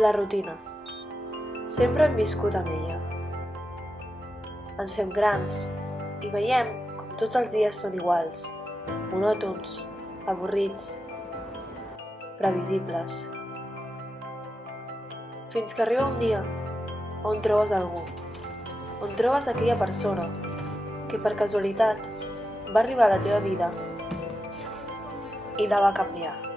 La rutina. Sempre hem viscut amb ella. Ens fem grans i veiem com tots els dies són iguals, monòtons, avorrits, previsibles. Fins que arriba un dia on trobes algú, on trobes aquella persona que per casualitat va arribar a la teva vida i la va canviar.